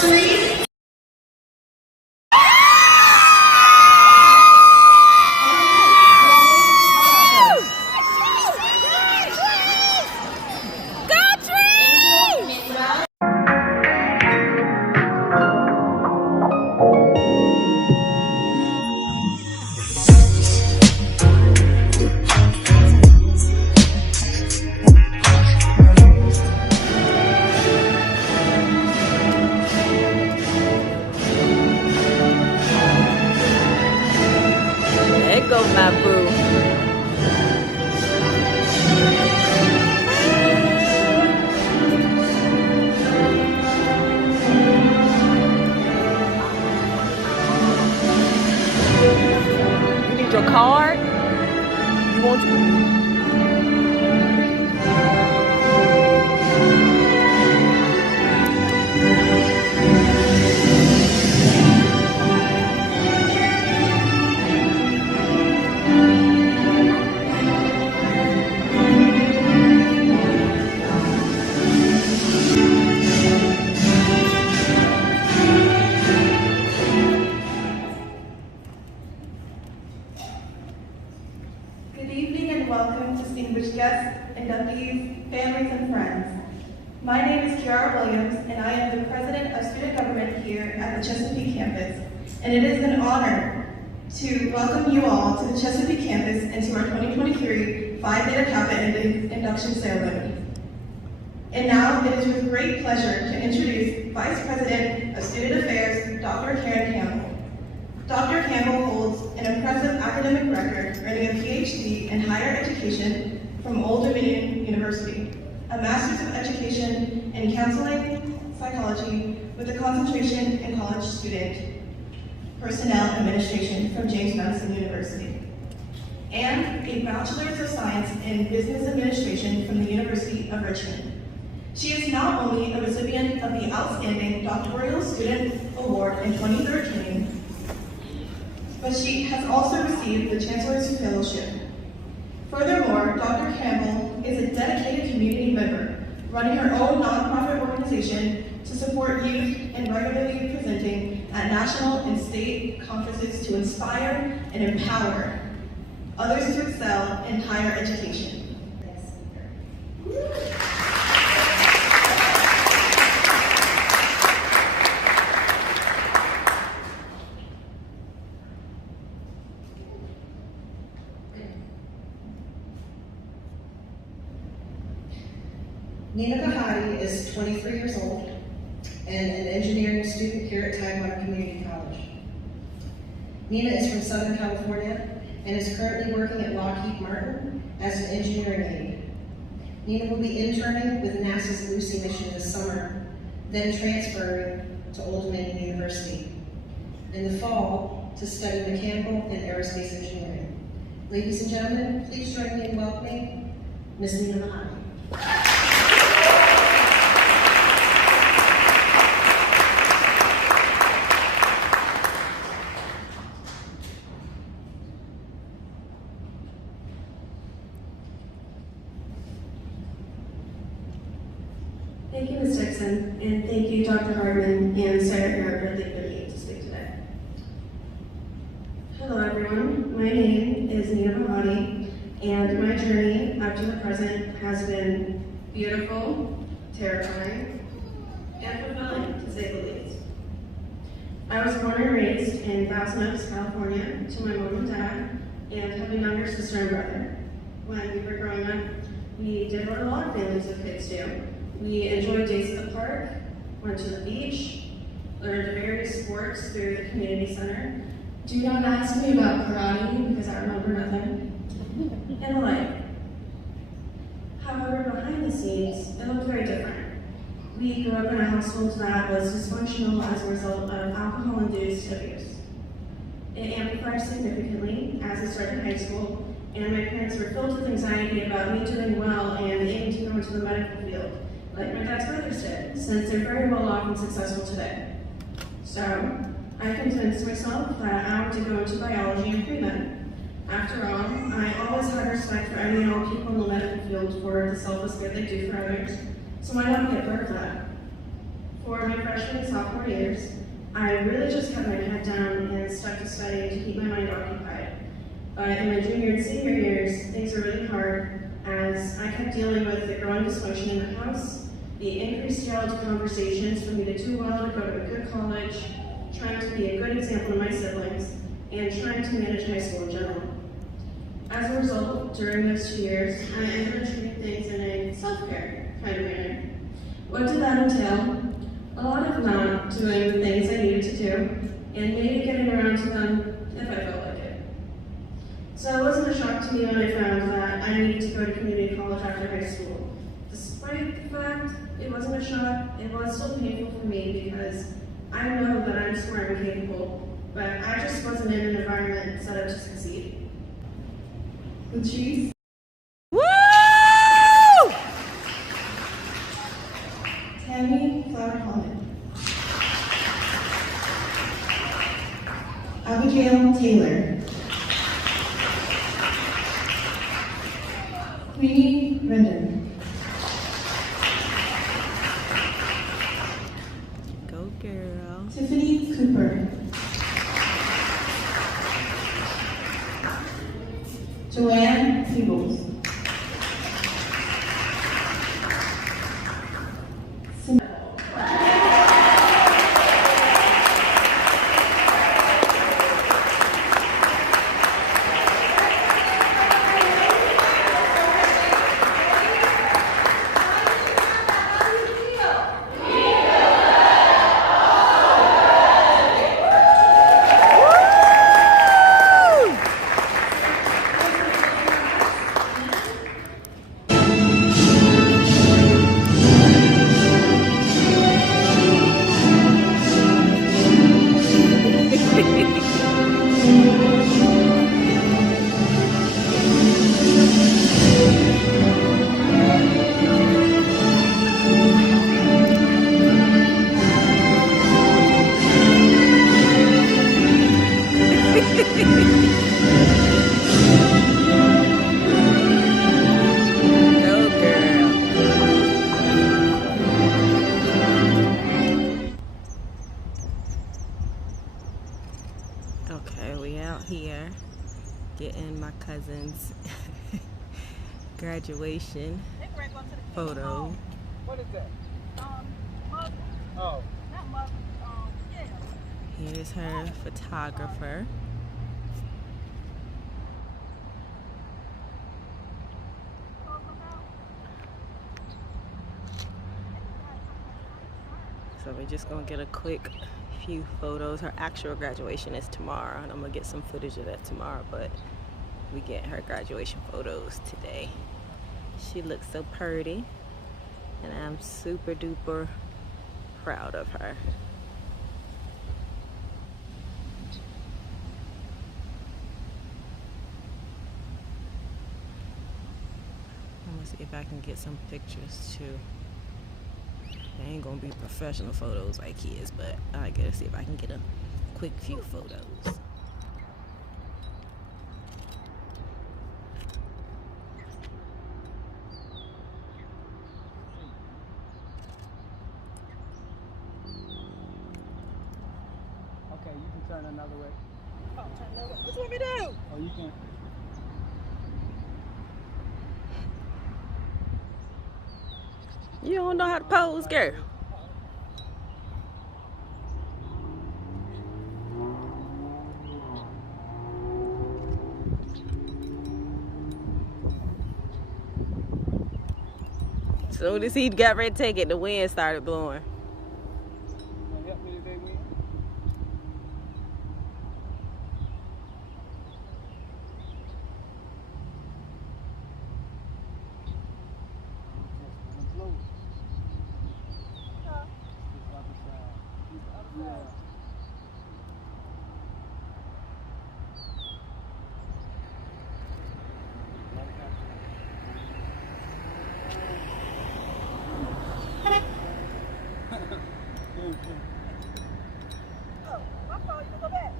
tree. There go my boo. You need your card? You want to? Good evening and welcome, distinguished guests, inductees, families, and friends. My name is Kiara Williams, and I am the President of Student Government here at the Chesapeake campus, and it is an honor to welcome you all to the Chesapeake campus and to our 2023 Phi Theta Kappa induction ceremony. And now it is with great pleasure to introduce Vice President of Student Affairs, Dr. Karen Campbell. Dr. Campbell holds an impressive academic record, earning a PhD in higher education from Old Dominion University, a Master's of Education in Counseling Psychology with a concentration in college student personnel administration from James Madison University, and a Bachelor's of Science in Business Administration from the University of Richmond. She is not only a recipient of the Outstanding Doctoral Student Award in 2013, but she has also received the Chancellor's Fellowship. Furthermore, Dr. Campbell is a dedicated community member, running her own nonprofit organization to support youth and regularly presenting at national and state conferences to inspire and empower others to excel in higher education. Nina Bahati is 23 years old and an engineering student here at Tidewater Community College. Nina is from Southern California and is currently working at Lockheed Martin as an engineering aide. Nina will be interning with NASA's Lucy mission this summer, then transferring to Old Dominion University. In the fall, to study mechanical and aerospace engineering. Ladies and gentlemen, please join me in welcoming Ms. Nina Bahati. Thank you, Ms. Dixon, and thank you, Dr. Hardman and Sarah here for the ability to speak today. Hello, everyone. My name is Nina Bahati, and my journey up to the present has been beautiful, terrifying, and fulfilling, to say the least. I was born and raised in Thousand Oaks, California, to my mom and dad, and have a younger sister and brother. When we were growing up, we did what a lot of families of kids do. We enjoyed days at the park, went to the beach, learned various sports through the community center. Do not ask me about karate because I remember nothing, and the like. However, behind the scenes, it looked very different. We grew up in a household that was dysfunctional as a result of alcohol-induced abuse. It amplified significantly as I started high school, and my parents were filled with anxiety about me doing well and aiming to go into the medical field, like my dad's brothers did, since they're very well off and successful today. So, I convinced myself that I wanted to go into biology and pre-med. After all, I always had respect for any and all people in the medical field for the selfless good they do for others, so why not be a part of that? For my freshman freshman and sophomore years, I really just kept my head down and stuck to studying to keep my mind occupied. But in my junior and senior years, things were really hard as I kept dealing with the growing dysfunction in the house, the increased yelled conversations for me to do well to go to a good college, trying to be a good example to my siblings, and trying to manage high school in general. As a result, during those 2 years, I ended up treating things in a self-care kind of manner. What did that entail? A lot of not doing the things I needed to do, and maybe getting around to them if I felt like it. So it wasn't a shock to me when I found that I needed to go to community college after high school. Despite the fact it wasn't a shock, it was still painful for me because I know that I'm smart and capable, but I just wasn't in an environment set up to succeed. Latrice. Woo! Tammy Flower Holland. Abigail Taylor. Queenie Rendon. Go girl. Tiffany Cooper. Joanne Peebles. Okay, we out here getting my cousin's graduation photo. What is that? Oh. Here's her photographer. So we're just gonna get a quick few photos. Her actual graduation is tomorrow, and I'm gonna get some footage of that tomorrow, but we get her graduation photos today. She looks so pretty, and I'm super duper proud of her. I'm gonna see if I can get some pictures too. They ain't gonna be professional photos like his, but I gotta see if I can get a quick few photos. Okay, you can turn another way. Oh, turn another way. What you want me to do? Oh, you can. You don't know how to pose, girl. Soon as he got ready to take it, the wind started blowing. Wanna help me today, Win? Yeah. Oh, my fault. You can go back.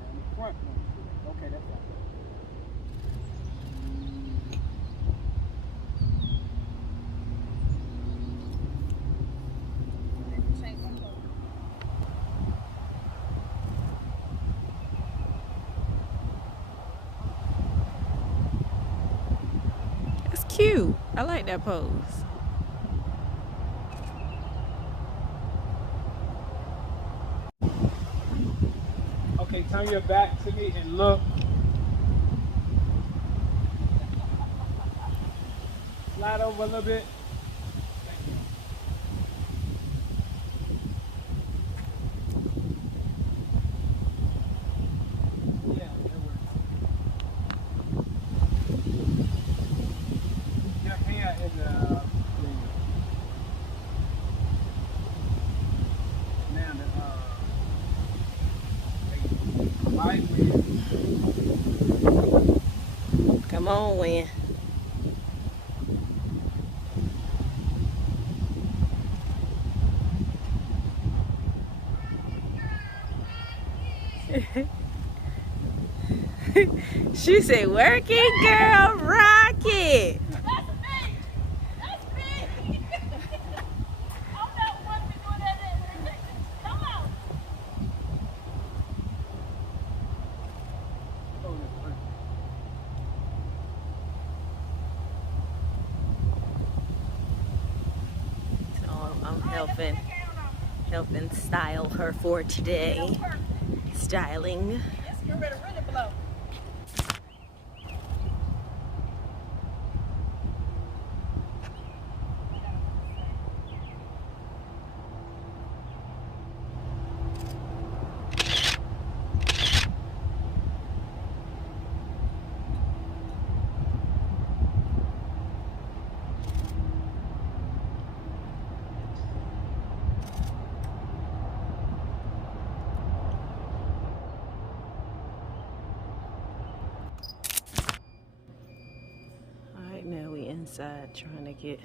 On the front one. Okay, that's all. I like that pose. Okay, turn your back to me and look. Slide over a little bit. Thank you. Yeah, that works. Your hair is now the white wig. Come on, Win. She said, work it, girl, rock it. So I'm helping style her for today. Styling. Alright, now we inside trying to get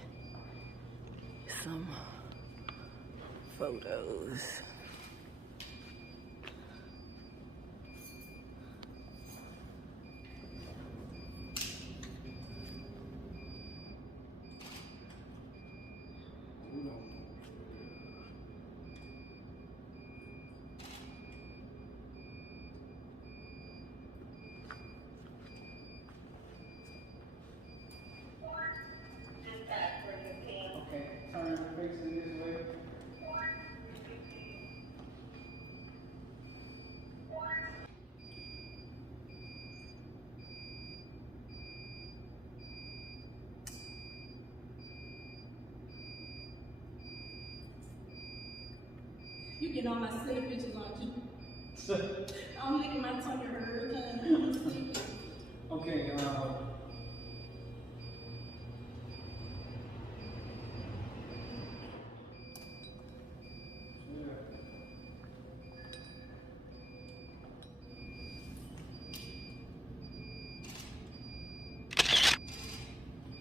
some photos. Okay, turn facing this way. You get all my silly pictures on you. I'm licking my tongue every time. Okay,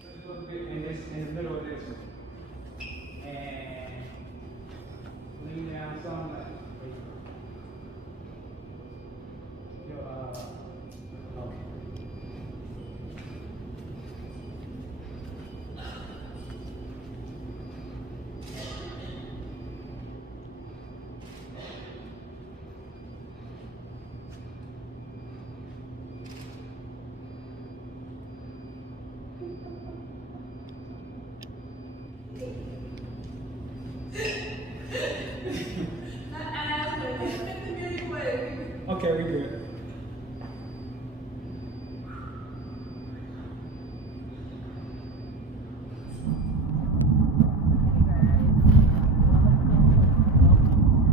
just a little bit in the middle of this. And lean down some like your okay. Okay, we good.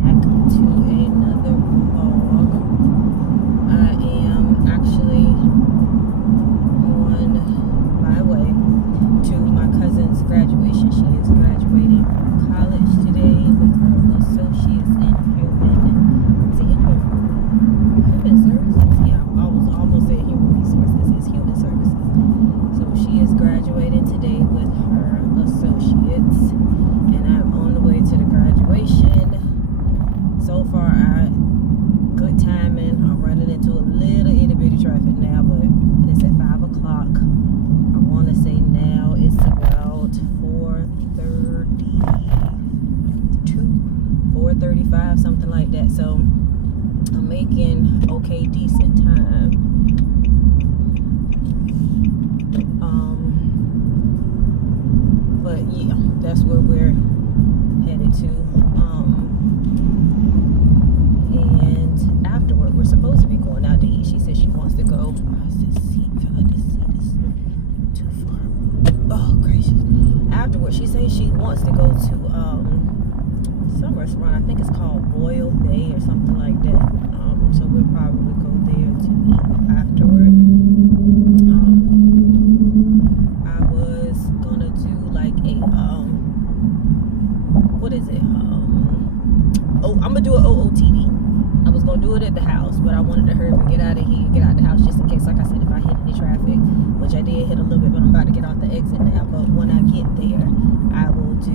Back to another vlog. I am actually on my way to my cousin's graduation. She is graduating from college today with her associates in human services. Yeah, I was almost saying human resources. It's human services. So she is graduating today with her associates, and I'm on the way to the graduation. So far, good timing. I'm running into a little itty bitty traffic now, but it's at 5 o'clock. I want to say now it's about 4:35, something like that. So I'm making okay, decent time. But yeah, that's where we're headed to. And afterward, we're supposed to be going out to eat. She said she wants to go. Oh, is this seat? I feel like this seat is too far. Oh, gracious. Afterward, she says she wants to go to some restaurant. I think it's called Boyle Bay or something like that. So we'll probably go there to eat afterward. I was gonna do like a what is it? Oh, I'm gonna do an OOTD. I was gonna do it at the house, but I wanted to hurry up and get out of here, get out of the house, just in case, like I said, if I hit any traffic, which I did hit a little bit, but I'm about to get off the exit now. But when I get there, I will do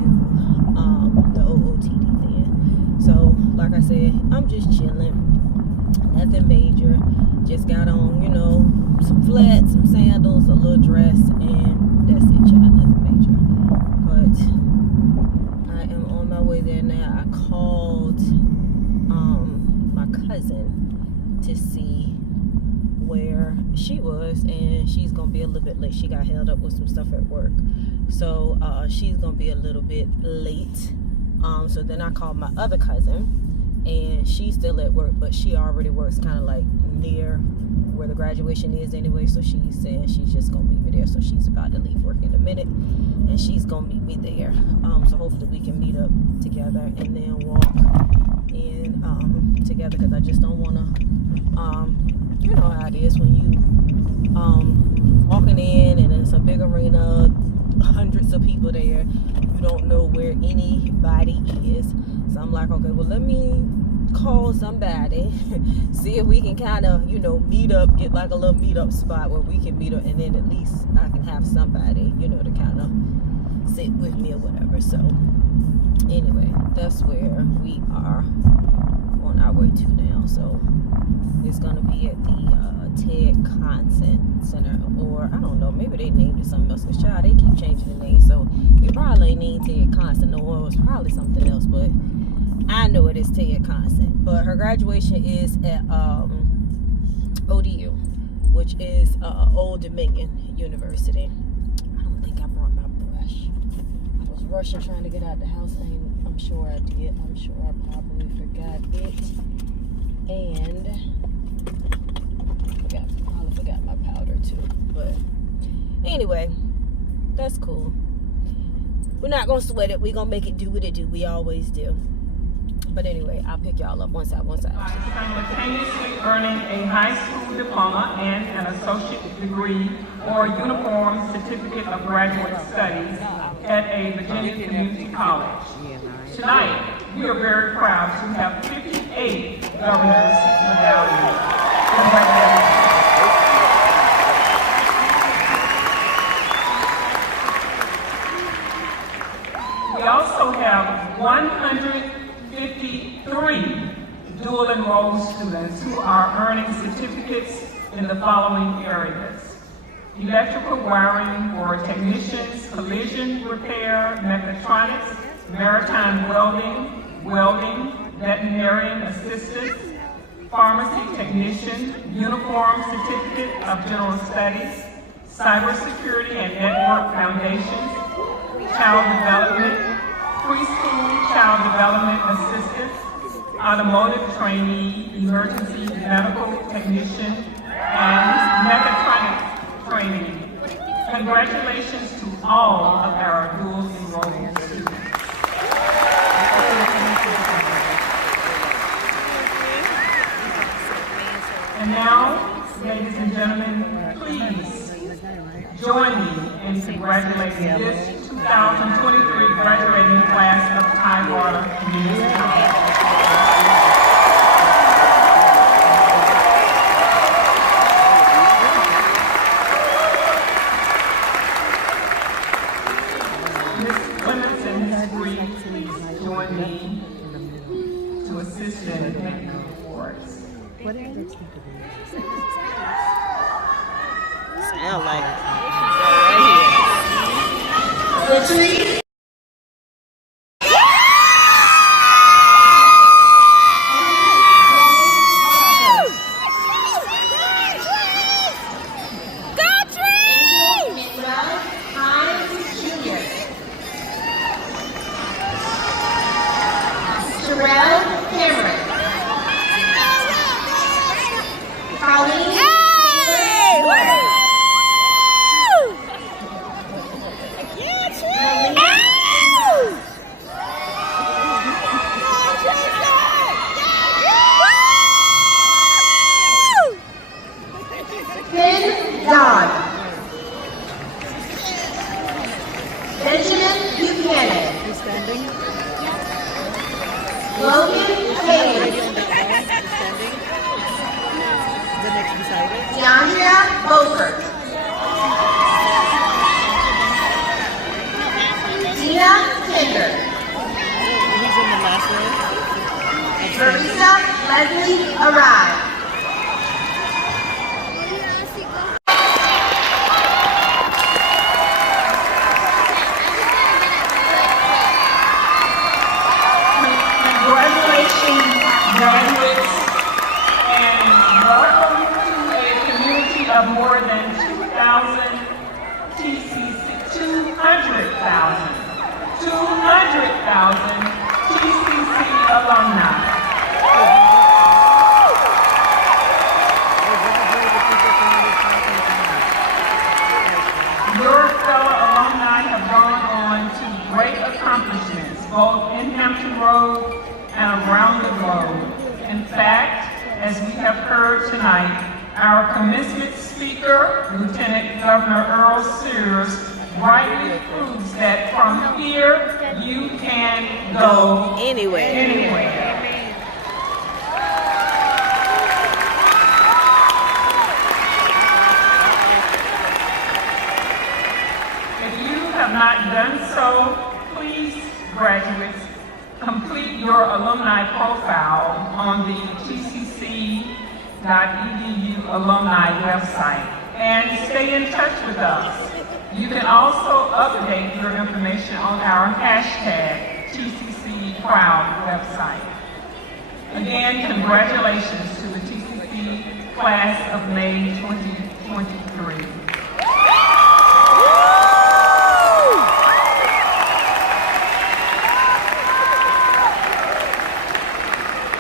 the OOTD then. So, like I said, I'm just chilling, nothing major. Just got on, you know, some flats, some sandals, a little dress, and that's it, y'all. Nothing major. But I am on my way there now. I called my cousin to see where she was, and she's gonna be a little bit late. She got held up with some stuff at work, so she's gonna be a little bit late. So then I called my other cousin, and she's still at work, but she already works kind of like near where the graduation is anyway, so she's saying she's just gonna meet me there. So she's about to leave work in a minute, and she's gonna meet me there. So hopefully we can meet up together and then walk in together, because I just don't want to you know how it is when you walking in and it's a big arena, hundreds of people there, you don't know where anybody is. So I'm like, okay, well, let me call somebody, see if we can kind of, you know, meet up, get like a little meet up spot where we can meet up, and then at least I can have somebody, you know, to kind of sit with me or whatever. So anyway, that's where we are on our way to now. So it's gonna be at the Ted Constant Center, or I don't know, maybe they named it something else, because child, they keep changing the name, so it probably ain't named Ted Constant, or it was probably something else, but I know it is Ted Constant. But her graduation is at ODU, which is Old Dominion University. I don't think I brought my brush. I was rushing trying to get out the house, and I'm sure I did. I'm sure I probably forgot it. And probably forgot my powder too. But anyway, that's cool. We're not gonna sweat it. We're gonna make it do what it do. We always do. But anyway, I'll pick y'all up once I. Simultaneously earning a high school diploma and an associate degree or uniform certificate of graduate studies at a Virginia community college. Tonight, we are very proud to have 58 governor's medallions. Congratulations. We also have 153 dual enrolled students who are earning certificates in the following areas: electrical wiring for technicians, collision repair, mechatronics, maritime welding, veterinarian assistant, pharmacy technician, uniform certificate of general studies, cybersecurity and network foundations, child development, preschool child development assistant, automotive trainee, emergency medical technician, and mechatronics trainee. Congratulations to all of our dual enrolled students. And now, ladies and gentlemen, please join me in congratulating this 2023 graduating class of Tidewater Community College. Ms. Clements and Ms. Bree, please join me to assist in making the awards. Sound like Retreat. Buchanan. Logan Hayes. DeAndrea Beaufort. Tina Kinder. Marisa Leslie Arai. Congratulations, graduates, and welcome to a community of more than 200,000 TCC alumni. Your fellow alumni have gone on to great accomplishments, both in Hampton Roads and around the globe. In fact, as we have heard tonight, our commencement speaker, Lieutenant Governor Earl Sears, rightly proves that from here you can go anywhere. If you have not done so, please, graduates, complete your alumni profile on the tcc.edu alumni website and stay in touch with us. You can also update your information on our hashtag TCCProud website. Again, congratulations to the TCC class of May 2023.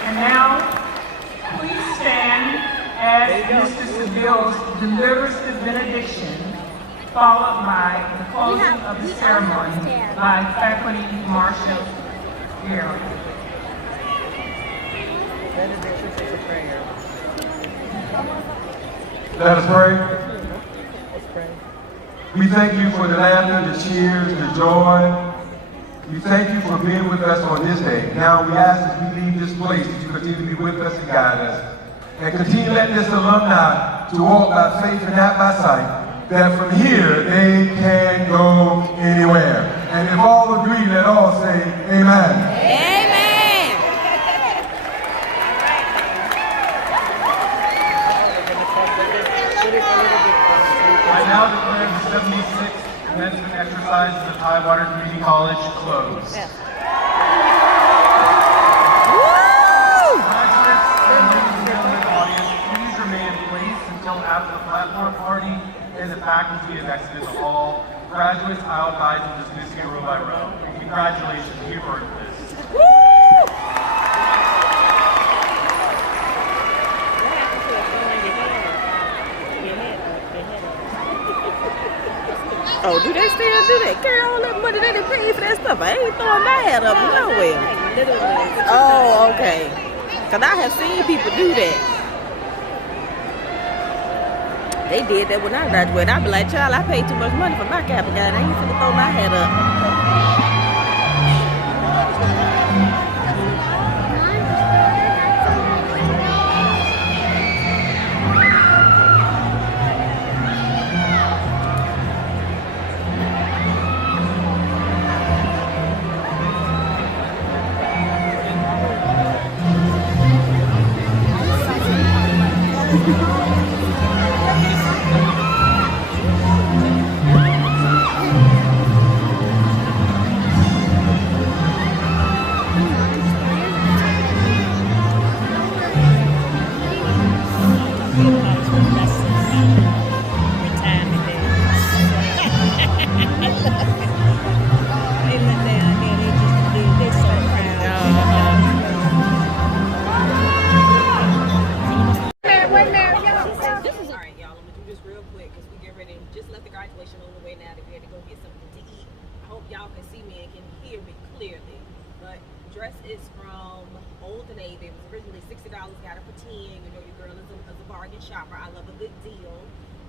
And now, please stand as Mr. Seville delivers the benediction, followed by the closing of the ceremony by Faculty Marshal Gary. Benediction is a prayer. Let us pray. Let's pray. We thank you for the laughter, the cheers, the joy. We thank you for being with us on this day. Now we ask as we leave this place that you continue to be with us and guide us. And continue to let this alumni to walk by faith and not by sight, that from here they can go anywhere. And if all agree, let all say amen. Amen. I now declare the 76th commencement exercises of Highwater Community College closed. Graduates and ladies and gentlemen in the audience, please remain in place until after the platform party and the faculty has exited the hall. Graduates, I'll advise you to dismiss here row by row. Congratulations, you've earned this. Oh, do they still do that? Carry all that money that they pay for that stuff. I ain't throwing my hat up nowhere. Oh, okay. Because I have seen people do that. They did that when I graduated. I'd be like, child, I paid too much money for my cap guy. I ain't finna throw my hat up.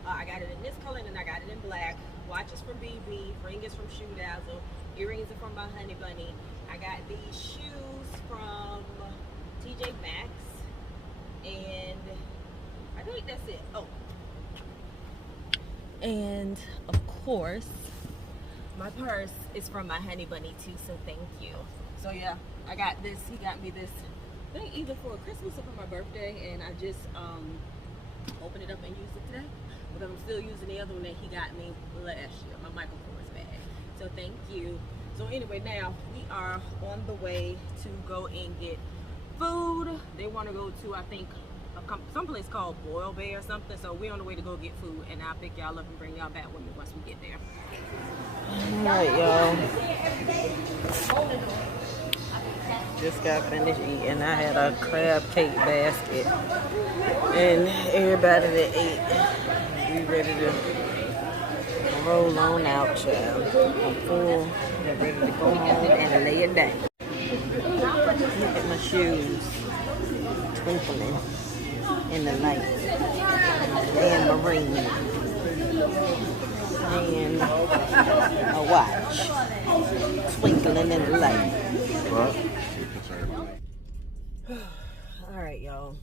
I got it in this color and then I got it in black. Watches from BB, ring is from Shoe Dazzle, earrings are from my honey bunny. I got these shoes from TJ Maxx, and I think that's it. Oh, and of course my purse is from my honey bunny too, so thank you. So yeah, I got this. He got me this, I think either for Christmas or for my birthday, and I just opened it up and used it today, but I'm still using the other one that he got me last year, my Michael Kors bag. So thank you. So anyway, now we are on the way to go and get food. They want to go to, I think, someplace called Boyle Bay or something. So we're on the way to go get food, and I'll pick y'all up and bring y'all back with me once we get there. Alright, y'all. Just got finished eating. I had a crab cake basket, and everybody that ate, we ready to roll on out, child. I'm full. I'm ready to go home and lay it down. Look at my shoes twinkling in the light, and my ring, and a watch twinkling in the light. All right, y'all.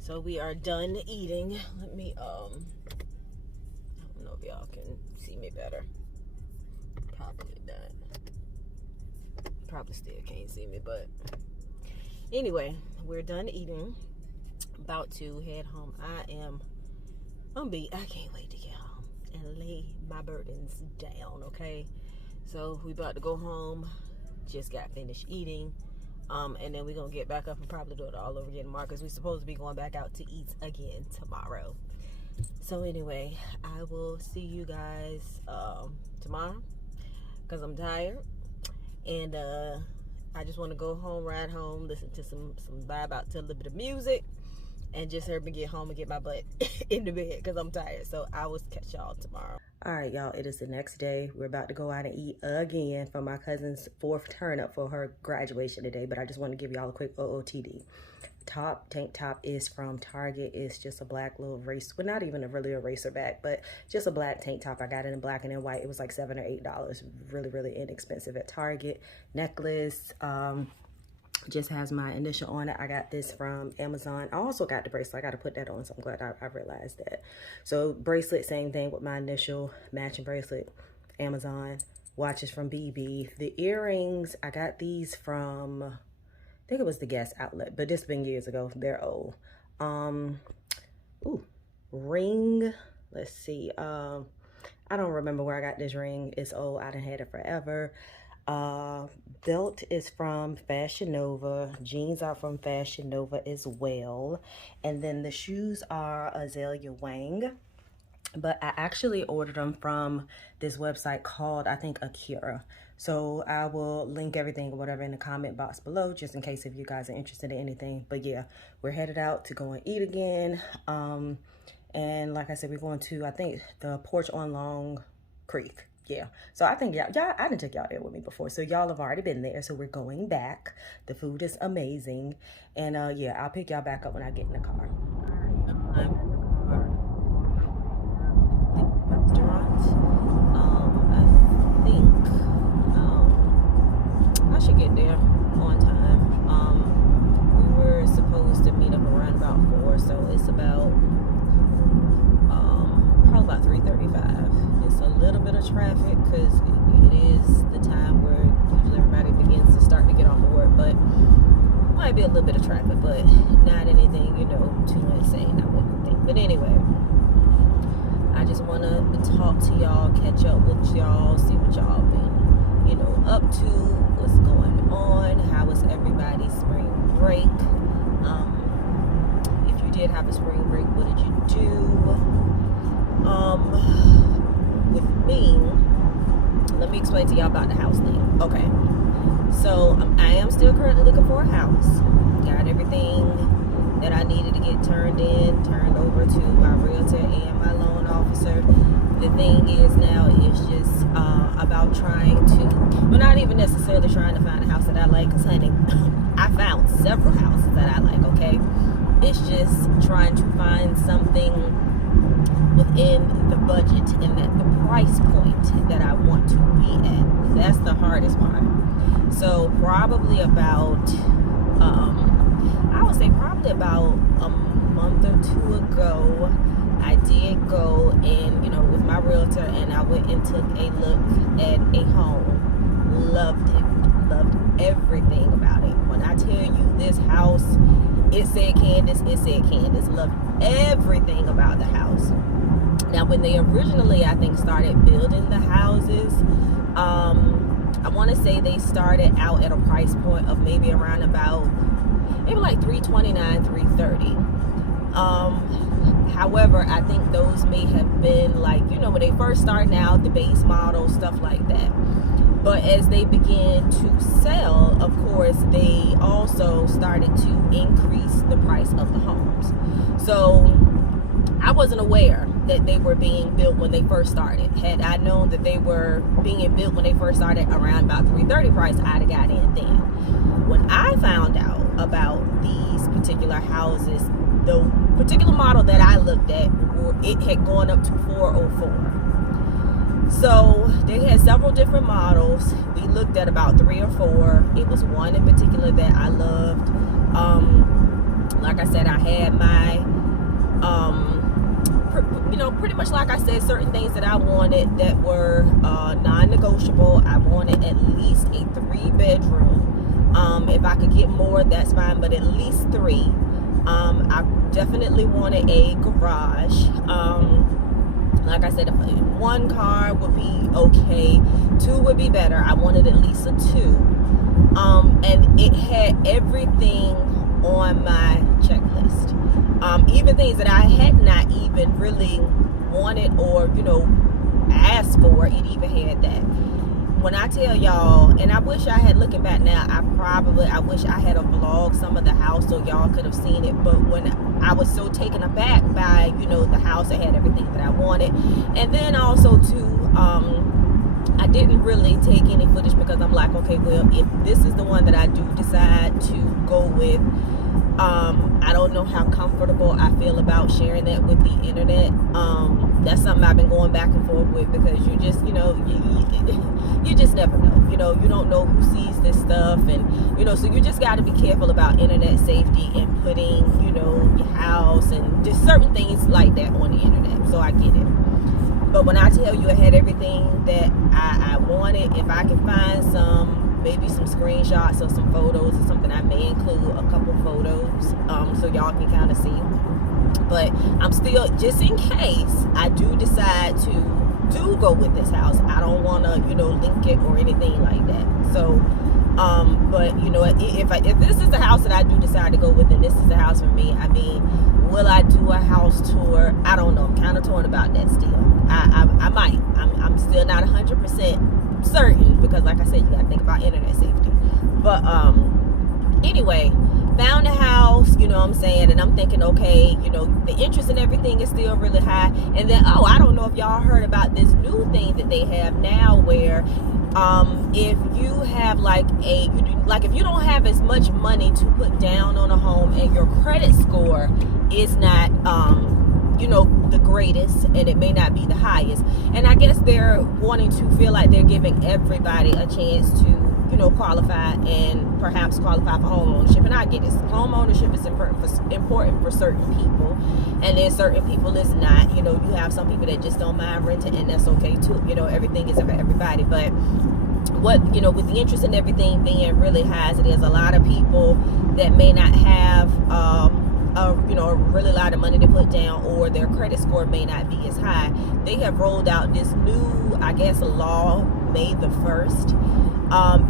So we are done eating. Let me I don't know if y'all can see me better. Probably not. Probably still can't see me, but anyway, we're done eating. About to head home. I'm beat. I can't wait to get home and lay my burdens down, okay? So we about to go home. Just got finished eating. And then we're gonna get back up and probably do it all over again tomorrow, because we're supposed to be going back out to eat again tomorrow. So anyway, I will see you guys tomorrow, because I'm tired, and I just want to go home, ride home, listen to some vibe out to a little bit of music, and just help me get home and get my butt in the bed, because I'm tired. So I will catch y'all tomorrow. All right, y'all, it is the next day. We're about to go out and eat again for my cousin's 4th turn up for her graduation today, but I just want to give y'all a quick OOTD. Tank top is from Target. It's just a black little race, well, not even really a racer back, but just a black tank top. I got it in black and in white. It was like $7 or $8. Really, really inexpensive at Target. Necklace, just has my initial on it. I got this from Amazon. I also got the bracelet. I got to put that on, so I'm glad I realized that. So bracelet, same thing with my initial matching bracelet, Amazon. Watches from BB. The earrings, I got these from, I think it was the Guess outlet, but this has been years ago. They're old. Ring. Let's see. I don't remember where I got this ring. It's old. I done had it forever. Belt is from Fashion Nova. Jeans are from Fashion Nova as well. And then the shoes are Azalea Wang. But I actually ordered them from this website called, I think, Akira. So I will link everything or whatever in the comment box below, just in case if you guys are interested in anything. But yeah, we're headed out to go and eat again. And like I said, we're going to, I think, the Porch on Long Creek. Yeah, so I think y'all, I didn't take y'all there with me before, so y'all have already been there. So we're going back. The food is amazing, and yeah, I'll pick y'all back up when I get in the car. I'm in the car. The restaurant. I think I should get there on time. We were supposed to meet up around about 4, so it's about probably about 3:35. It's a little bit of traffic because it is the time where usually everybody begins to start to get off of work, but might be a little bit of traffic, but not anything, you know, too insane, I wouldn't think. But anyway, I just want to talk to y'all, catch up with y'all, see what y'all been, you know, up to, what's going on, how was everybody's spring break. If you did have a spring break, what did you do? With me, let me explain to y'all about the house thing. Okay, so I am still currently looking for a house. Got everything that I needed to get turned over to my realtor and my loan officer. The thing is now it's just about trying to, well, not even necessarily trying to find a house that I like, because honey, I found several houses that I like, okay? It's just trying to find something within the budget and at the price point that I want to be at. That's the hardest part. So probably about, I would say probably about a month or two ago, I did go and, with my realtor, and I went and took a look at a home. Loved it. Loved everything about it. When I tell you this house, it said Candace, it said Candace. Loved everything about the house. Now, when they originally, I think, started building the houses, I want to say they started out at a price point of maybe around about, maybe like $329, $330. However, I think those may have been like, when they first started out, the base model, stuff like that. But as they began to sell, of course, they also started to increase the price of the homes. So I wasn't aware that they were being built when they first started. Had I known that they were being built when they first started around about $330 price, I'd have got in then. When I found out about these particular houses, the particular model that I looked at, it had gone up to $404. So they had several different models. We looked at about 3 or 4. It was one in particular that I loved. Like I said, I had my pretty much like I said, certain things that I wanted that were non-negotiable. I wanted at least a 3-bedroom. If I could get more, that's fine, but at least 3. I definitely wanted a garage. Like I said, if 1 car would be okay, 2 would be better. I wanted at least a 2. And it had everything on my checklist. Even things that I had not even really wanted or, asked for, it even had that. When I tell y'all, and I wish I had, looking back now, I wish I had a vlog some of the house so y'all could have seen it. But when I was so taken aback by, the house that had everything that I wanted. And then also too, I didn't really take any footage because I'm like, okay, well, if this is the one that I do decide to go with, I don't know how comfortable I feel about sharing that with the internet. That's something I've been going back and forth with, because you just, you just never know. You don't know who sees this stuff, and so you just got to be careful about internet safety and putting, your house and just certain things like that on the internet. So I get it. But when I tell you I had everything that I wanted, if I can find maybe some screenshots or some photos or something, I may include a couple photos so y'all can kind of see. But I'm still, just in case I do decide to go with this house, I don't want to, link it or anything like that. So, but if this is the house that I do decide to go with, and this is the house for me, I mean, will I do a house tour? I don't know. I'm kind of torn about that still. I might. I'm still not 100% certain, because like I said, you gotta think about internet safety. But anyway, found a house, what I'm saying, and I'm thinking, okay, the interest in everything is still really high. And then, I don't know if y'all heard about this new thing that they have now, where if you have if you don't have as much money to put down on a home, and your credit score is not the greatest, and it may not be the highest, and I guess they're wanting to feel like they're giving everybody a chance to qualify and perhaps qualify for home ownership. And I get it, home ownership is important for certain people, and then certain people it's not. You have some people that just don't mind renting, and that's okay too. Everything isn't for everybody. But what with the interest in everything being really high as it is, a lot of people that may not have a really lot of money to put down, or their credit score may not be as high, they have rolled out this new, I guess, law May the 1st,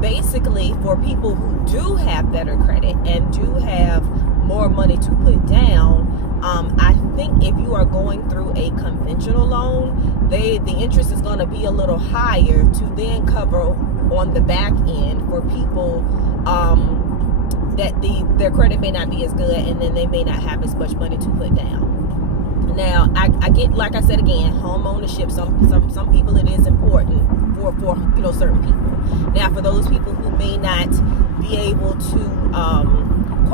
basically for people who do have better credit and do have more money to put down. I think if you are going through a conventional loan, the interest is going to be a little higher to then cover on the back end for people that their credit may not be as good, and then they may not have as much money to put down. Now, I get, like I said again, home ownership. Some people it is important for certain people. Now, for those people who may not be able to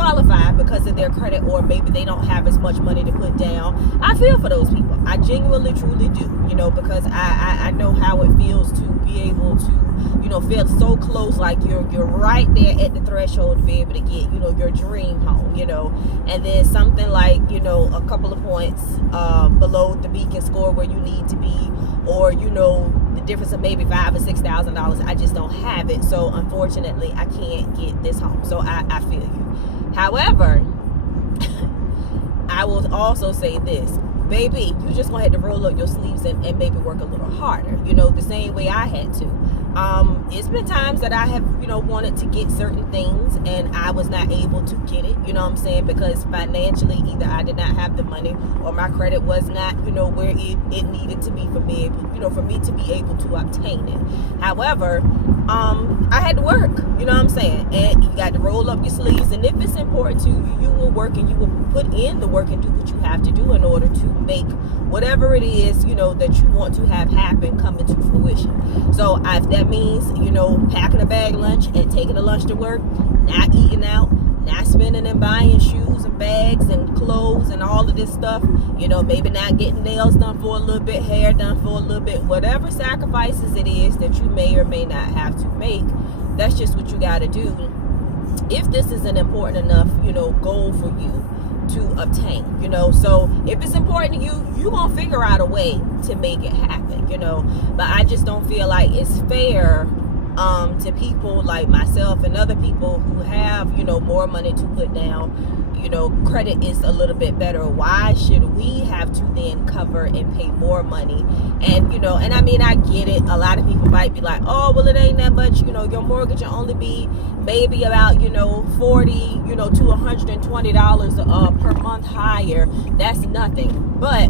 qualify because of their credit, or maybe they don't have as much money to put down. I feel for those people. I genuinely, truly do, because I know how it feels to be able to, feel so close, like you're right there at the threshold to be able to get, your dream home, and then something like, a couple of points below the beacon score where you need to be, or, the difference of maybe $5,000 or $6,000. I just don't have it. So unfortunately, I can't get this home. So I feel you. However, I will also say this, baby, you just gonna have to roll up your sleeves and maybe work a little harder, the same way I had to. It's been times that I have, wanted to get certain things and I was not able to get it, because financially either I did not have the money or my credit was not, where it needed to be for me, for me to be able to obtain it. However, I had to work, and you got to roll up your sleeves, and if it's important to you, you will work and you will put in the work and do what you have to do in order to make whatever it is, that you want to have happen come into fruition. So if that means, packing a bag lunch and taking a lunch to work, not eating out, not spending and buying shoes and bags and clothes and all of this stuff, maybe not getting nails done for a little bit, hair done for a little bit, whatever sacrifices it is that you may or may not have to make, that's just what you got to do. If this is an important enough, goal for you to obtain, so if it's important to you, you're gonna figure out a way to make it happen, but I just don't feel like it's fair to people like myself and other people who have, more money to put down, credit is a little bit better. Why should we have to then cover and pay more money? And, and I mean, I get it. A lot of people might be like, oh, well, it ain't that much. Your mortgage will only be maybe about, $40, to $120 per month higher. That's nothing. But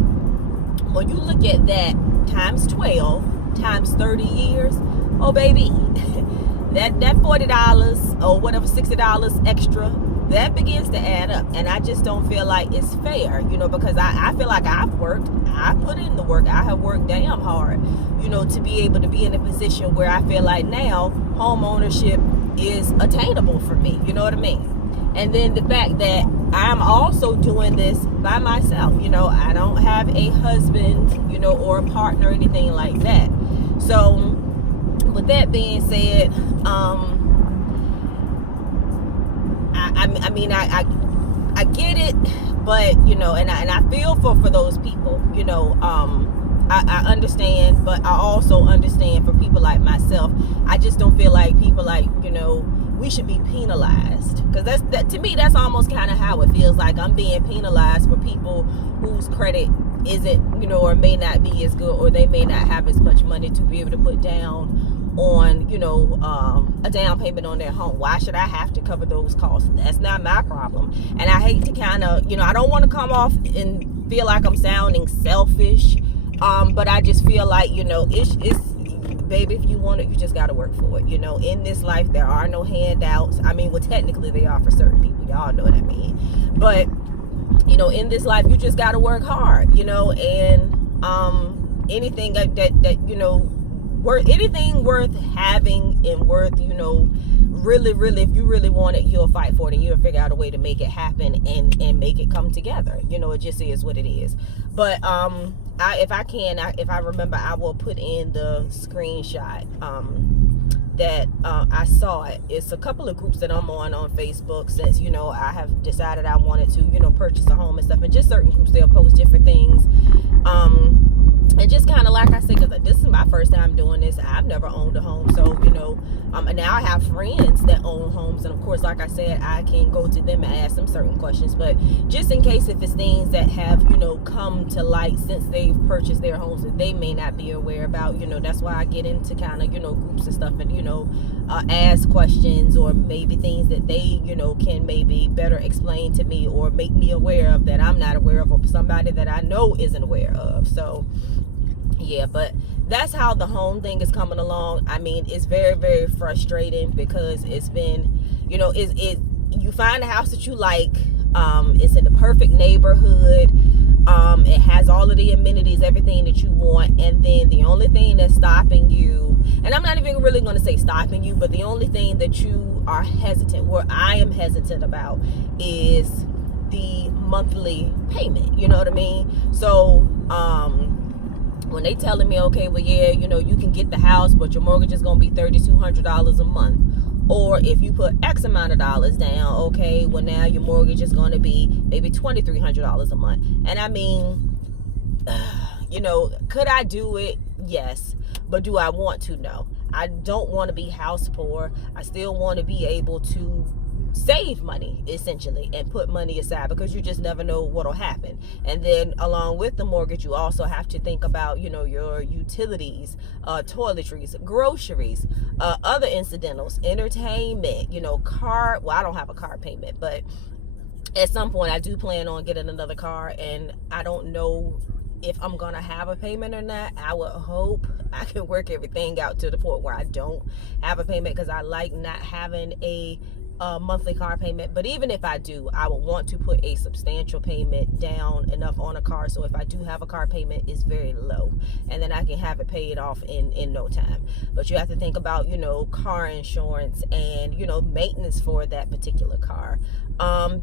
when you look at that times 12, times 30 years, oh, baby, that $40 or whatever, $60 extra, that begins to add up. And I just don't feel like it's fair, because I feel like I've worked, I put in the work, I have worked damn hard, to be able to be in a position where I feel like now home ownership is attainable for me, you know what I mean? And then the fact that I'm also doing this by myself, I don't have a husband, or a partner or anything like that. So with that being said, I get it, but and I feel for those people, I understand, but I also understand for people like myself. I just don't feel like people like, we should be penalized, because to me that's almost kind of how it feels like. I'm being penalized for people whose credit isn't, or may not be as good, or they may not have as much money to be able to put down on, a down payment on their home. Why should I have to cover those costs? That's not my problem. And I hate to kind of, I don't want to come off and feel like I'm sounding selfish, but I just feel like, it's baby, if you want it, you just got to work for it. In this life, there are no handouts. I mean, well, technically they are for certain people. Y'all know what I mean. But, in this life, you just got to work hard, and anything that anything worth having and worth, really, if you really want it, you'll fight for it and you'll figure out a way to make it happen and make it come together. It just is what it is. But if I remember, I will put in the screenshot that I saw it. It's a couple of groups that I'm on Facebook, since I have decided I wanted to purchase a home and stuff, and just certain groups, they'll post different things, and just kind of like I said, because this is my first time doing this. I've never owned a home, so and now I have friends that own homes, and of course, like I said, I can go to them and ask them certain questions. But just in case, if it's things that have come to light since they've purchased their homes that they may not be aware about, that's why I get into kind of groups and stuff, and ask questions, or maybe things that they can maybe better explain to me or make me aware of that I'm not aware of, or somebody that I know isn't aware of. So yeah, but that's how the home thing is coming along. I mean, it's very, very frustrating, because it's been, you find a house that you like, it's in the perfect neighborhood, it has all of the amenities, everything that you want, and then the only thing that's stopping you and I'm not even really going to say stopping you, but the only thing that you are hesitant, where I am hesitant about, is the monthly payment. You know what I mean? So when they telling me, okay, well, yeah, you know, you can get the house, but your mortgage is going to be $3,200 a month. Or if you put X amount of dollars down, okay, well, now your mortgage is going to be maybe $2,300 a month. And I mean, you know, could I do it? Yes. But do I want to? No. I don't want to be house poor. I still want to be able to save money, essentially, and put money aside, because you just never know what'll happen. And then along with the mortgage, you also have to think about, you know, your utilities, toiletries, groceries, other incidentals, entertainment, you know, car. Well, I don't have a car payment, but at some point I do plan on getting another car, and I don't know if I'm gonna have a payment or not. I would hope I can work everything out to the point where I don't have a payment, because I like not having a monthly car payment. But even if I do, I would want to put a substantial payment down, enough on a car, so if I do have a car payment, it's very low, and then I can have it paid off in no time. But you have to think about, you know, car insurance and, you know, maintenance for that particular car.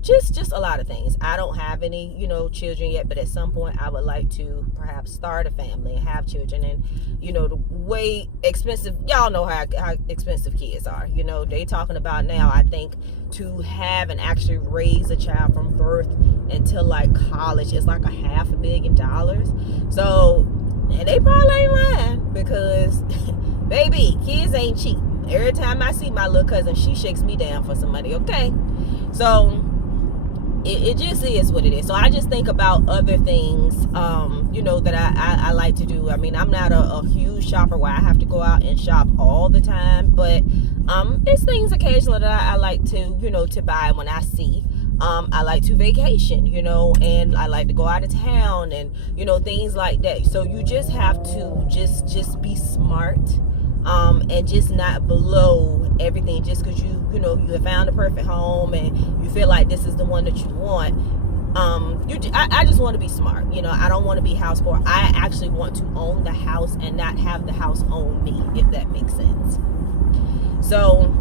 Just a lot of things. I don't have any, you know, children yet, but at some point I would like to perhaps start a family and have children. And, you know, the way expensive, y'all know how expensive kids are. You know, they talking about now, I think, to have and actually raise a child from birth until like college is like $500 million. So, and they probably ain't lying, because baby, kids ain't cheap. Every time I see my little cousin, she shakes me down for some money, okay? So it just is what it is. So I just think about other things, you know, that I like to do. I mean, I'm not a huge shopper where I have to go out and shop all the time, but it's things occasionally that I like to, you know, to buy when I see. I like to vacation, you know, and I like to go out of town, and, you know, things like that. So you just have to just be smart, and just not blow everything just because you know, you have found a perfect home and you feel like this is the one that you want. I just want to be smart. You know, I don't want to be house poor. I actually want to own the house and not have the house own me, if that makes sense. So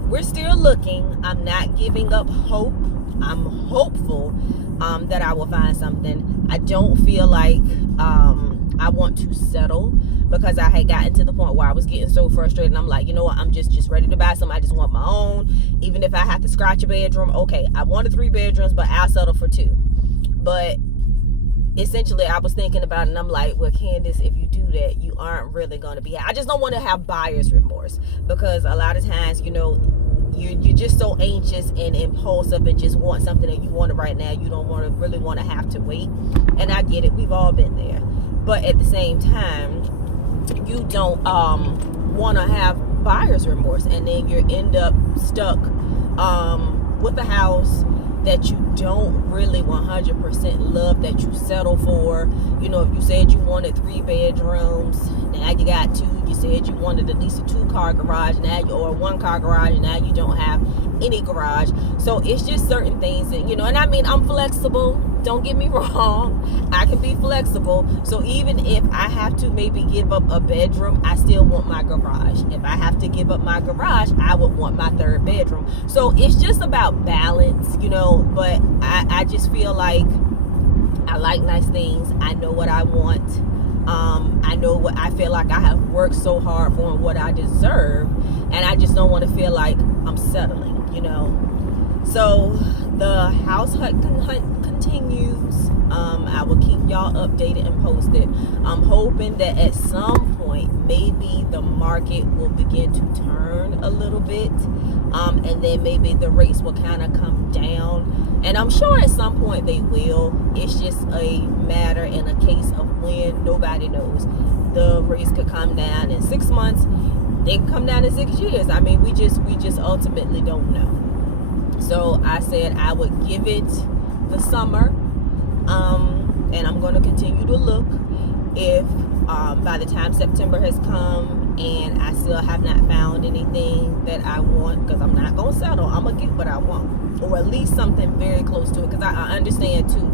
we're still looking. I'm not giving up hope. I'm hopeful that I will find something. I don't feel like I want to settle, because I had gotten to the point where I was getting so frustrated, and I'm like, you know what, I'm just ready to buy something. I just want my own. Even if I have to scratch a bedroom, okay, I wanted 3 bedrooms, but I'll settle for 2. But essentially I was thinking about it, and I'm like, well, Candace, if you do that, you aren't really going to be, I just don't want to have buyer's remorse, because a lot of times, you know, you're just so anxious and impulsive and just want something and you want it right now. You don't really want to have to wait. And I get it. We've all been there. But at the same time, you don't want to have buyer's remorse, and then you end up stuck with a house that you don't really 100% love, that you settle for. You know, if you said you wanted 3 bedrooms, now you got 2. You said you wanted at least a 2-car garage, now or a 1-car garage, and now you don't have any garage. So it's just certain things that, you know, and I mean, I'm flexible. Don't get me wrong. I can be flexible. So even if I have to maybe give up a bedroom, I still want my garage. If I have to give up my garage, I would want my 3rd bedroom. So it's just about balance, you know, but I just feel like I like nice things. I know what I want. I know what I feel like I have worked so hard for and what I deserve. And I just don't want to feel like I'm settling, you know. So the house hunt continues. I will keep y'all updated and posted. I'm hoping that at some point maybe the market will begin to turn a little bit, and then maybe the rates will kind of come down, and I'm sure at some point they will. It's just a matter and a case of when. Nobody knows. The rates could come down in 6 months. They can come down in 6 years. I mean, we just ultimately don't know. So I said I would give it the summer, and I'm going to continue to look. If by the time September has come and I still have not found anything that I want, because I'm not going to settle, I'm going to get what I want, or at least something very close to it, because I understand too,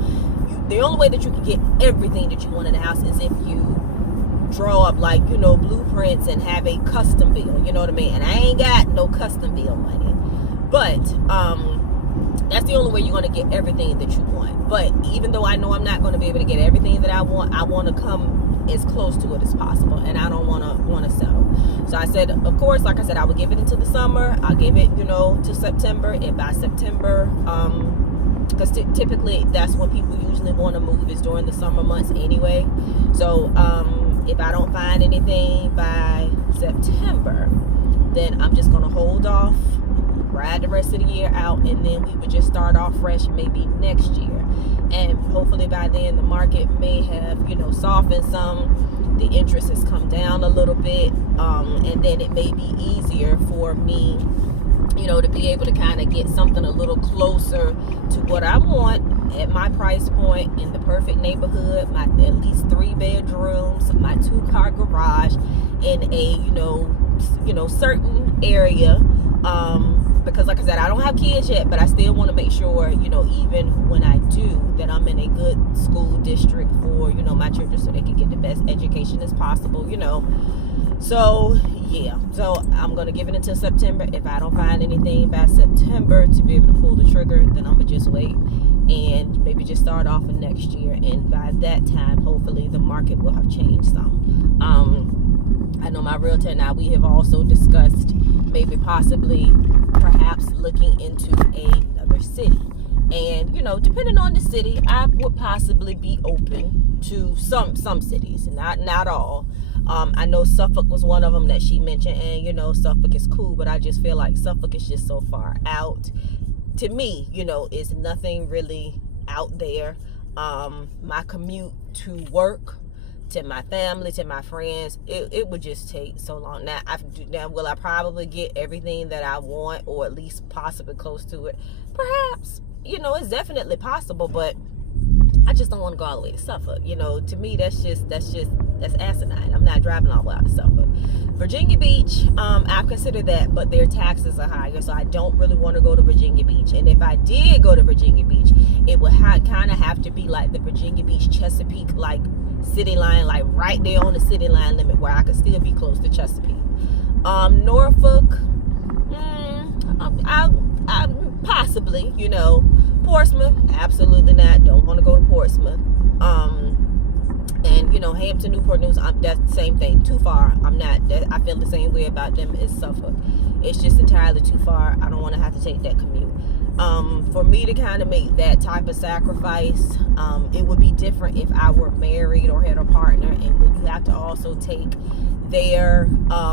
the only way that you can get everything that you want in the house is if you draw up like, you know, blueprints and have a custom bill, you know what I mean? And I ain't got no custom bill money, but that's the only way you're going to get everything that you want. But even though I know I'm not going to be able to get everything that I want to come as close to it as possible, and I don't want to settle. So I said, of course, like I said, I would give it into the summer. I'll give it, you know, to September, and by September, because typically that's when people usually want to move, is during the summer months anyway. So if I don't find anything by September, then I'm just going to hold off, ride the rest of the year out, and then we would just start off fresh maybe next year. And hopefully by then the market may have, you know, softened some, the interest has come down a little bit, and then it may be easier for me, you know, to be able to kind of get something a little closer to what I want at my price point, in the perfect neighborhood, my at least 3 bedrooms, my 2-car garage, in a, you know, certain area, because like I said, I don't have kids yet, but I still want to make sure, you know, even when I do, that I'm in a good school district for, you know, my children, so they can get the best education as possible, you know. So yeah, so I'm gonna give it until September. If I don't find anything by September to be able to pull the trigger, then I'm gonna just wait and maybe just start off in next year, and by that time hopefully the market will have changed some. I know my realtor and I, we have also discussed maybe possibly perhaps looking into another city, and you know, depending on the city, I would possibly be open to some cities, not all. I know Suffolk was one of them that she mentioned, and you know, Suffolk is cool, but I just feel like Suffolk is just so far out. To me, you know, it's nothing really out there. My commute to work, to my family, to my friends, it would just take so long. Now will I probably get everything that I want, or at least possibly close to it? Perhaps, you know, it's definitely possible, but I just don't want to go all the way to Suffolk. You know, to me, that's asinine. I'm not driving all the way out to Suffolk. Virginia Beach, I consider that, but their taxes are higher, so I don't really want to go to Virginia Beach. And if I did go to Virginia Beach, it would kind of have to be like the Virginia Beach Chesapeake, like city line, like right there on the city line limit, where I could still be close to Chesapeake. Norfolk, I possibly, you know. Portsmouth, absolutely not. Don't want to go to Portsmouth. And you know, Hampton, Newport News, that's the same thing. Too far. I'm not. I feel the same way about them as Suffolk. It's just entirely too far. I don't want to have to take that commute. For me to kind of make that type of sacrifice, it would be different if I were married or had a partner, and then you have to also take their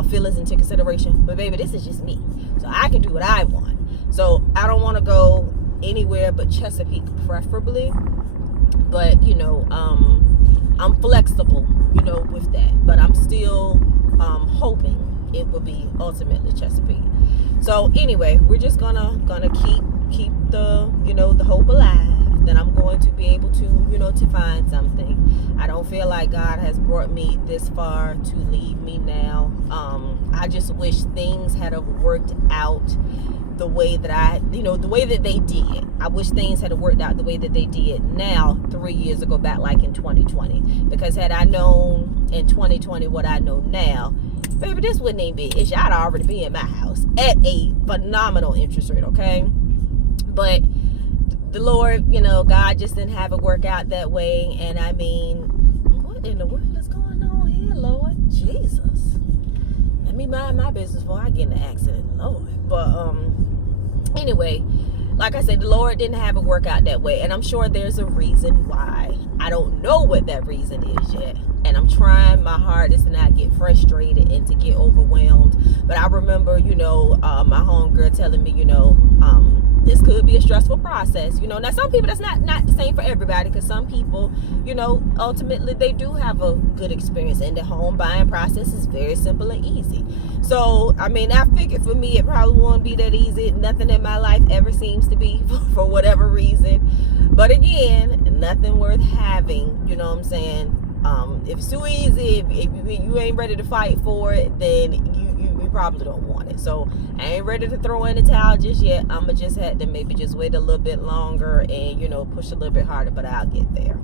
feelings into consideration. But baby, this is just me, so I can do what I want. So I don't want to go anywhere but Chesapeake, preferably. But you know, I'm flexible, you know, with that. But I'm still hoping it will be ultimately Chesapeake. So anyway, we're just gonna keep the, you know, the hope alive that I'm going to be able to, you know, to find something. I don't feel like God has brought me this far to leave me now. I just wish things had have worked out the way that the way that they did. I wish things had worked out the way that they did now 3 years ago, back like in 2020. Because had I known in 2020 what I know now, baby, this wouldn't even be an issue. I'd already be in my house at a phenomenal interest rate, okay? But the Lord, you know, God just didn't have it work out that way. And I mean, what in the world is going on here, Lord Jesus? Let me mind my business before I get in an accident, Lord. But anyway, like I said, the Lord didn't have it work out that way, and I'm sure there's a reason why. I don't know what that reason is yet, and I'm trying my hardest to not get frustrated and to get overwhelmed. But I remember, you know, my homegirl telling me, you know, this could be a stressful process. You know, now some people, that's not the same for everybody, because some people, you know, ultimately they do have a good experience, and the home buying process is very simple and easy. So I mean, I figured for me it probably won't be that easy. Nothing in my life ever seems to be, for whatever reason. But again, nothing worth having, you know what I'm saying? If it's too easy, if you ain't ready to fight for it, then you probably don't want it. So I ain't ready to throw in the towel just yet. I'ma just have to maybe just wait a little bit longer and, you know, push a little bit harder, but I'll get there.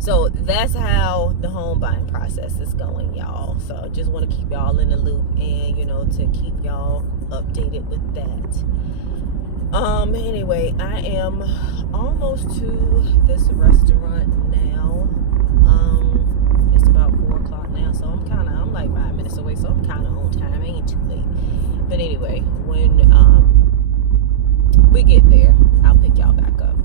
So that's how the home buying process is going, y'all. So just want to keep y'all in the loop and, you know, to keep y'all updated with that. Anyway, I am almost to this restaurant now. It's about 4 o'clock now, so I'm like 5 minutes away, so I'm kind of on time. I ain't too late. But anyway, when we get there, I'll pick y'all back up.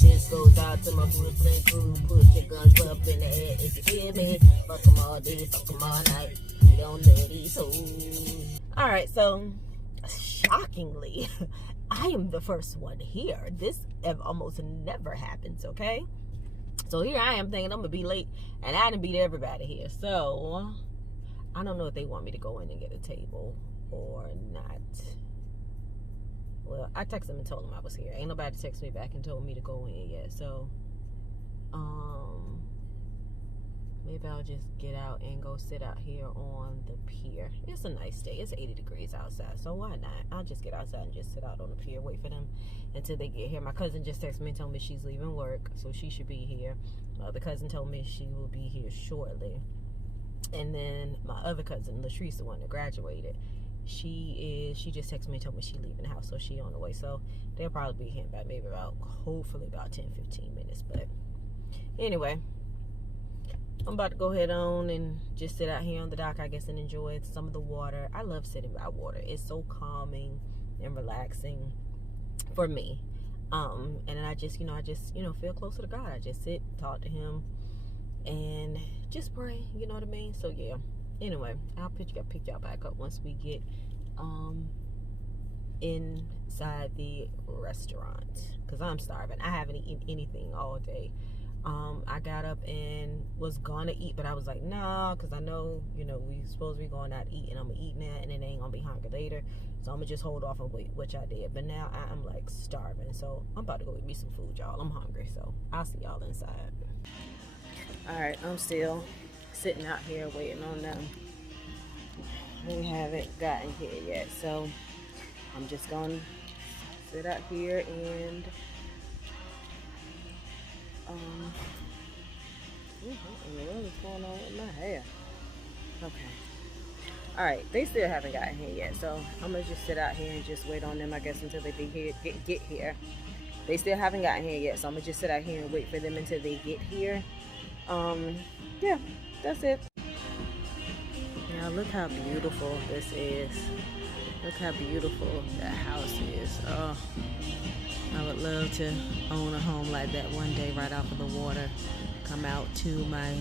This goes out to my Brooklyn crew. Put your guns up in the air if you hear me. Fuck them all day, fuck them all night. We don't let these hoes. Alright, so shockingly, I am the first one here. This almost never happens, okay? So here I am thinking I'm gonna be late, and I done beat everybody here. So I don't know if they want me to go in and get a table or not. Well, I texted them and told them I was here. Ain't nobody texted me back and told me to go in yet. So, maybe I'll just get out and go sit out here on the pier. It's a nice day. It's 80 degrees outside, so why not? I'll just get outside and just sit out on the pier, wait for them until they get here. My cousin just texted me and told me she's leaving work, so she should be here. My other cousin told me she will be here shortly. And then my other cousin, Latrice, the one that graduated, she just texted me and told me she's leaving the house, so she on the way. So they'll probably be here by maybe hopefully about 10-15 minutes. But anyway, I'm about to go ahead on and just sit out here on the dock, I guess, and enjoy some of the water. I love sitting by water. It's so calming and relaxing for me. And then I just feel closer to God. I just sit, talk to him, and just pray, you know what I mean? So yeah. Anyway, I'll pick y'all back up once we get inside the restaurant, because I'm starving. I haven't eaten anything all day. I got up and was gonna eat, but I was like, nah, because I know, we supposed to be going out to eat, and I'm gonna eat now, and then I ain't gonna be hungry later. So I'm gonna just hold off and wait, which I did. But now I'm like starving, so I'm about to go eat me some food, y'all. I'm hungry, so I'll see y'all inside. All right, I'm still sitting out here waiting on them. They haven't gotten here yet, so I'm just gonna sit out here and what is going on with my hair? Okay, All right, they still haven't gotten here yet, so I'm gonna just sit out here and just wait on them, I guess, until they get here. They still haven't gotten here yet, so I'm gonna just sit out here and wait for them until they get here. Yeah, that's it. Now look how beautiful this is. Look how beautiful that house is. Oh, I would love to own a home like that one day, right off of the water. Come out to my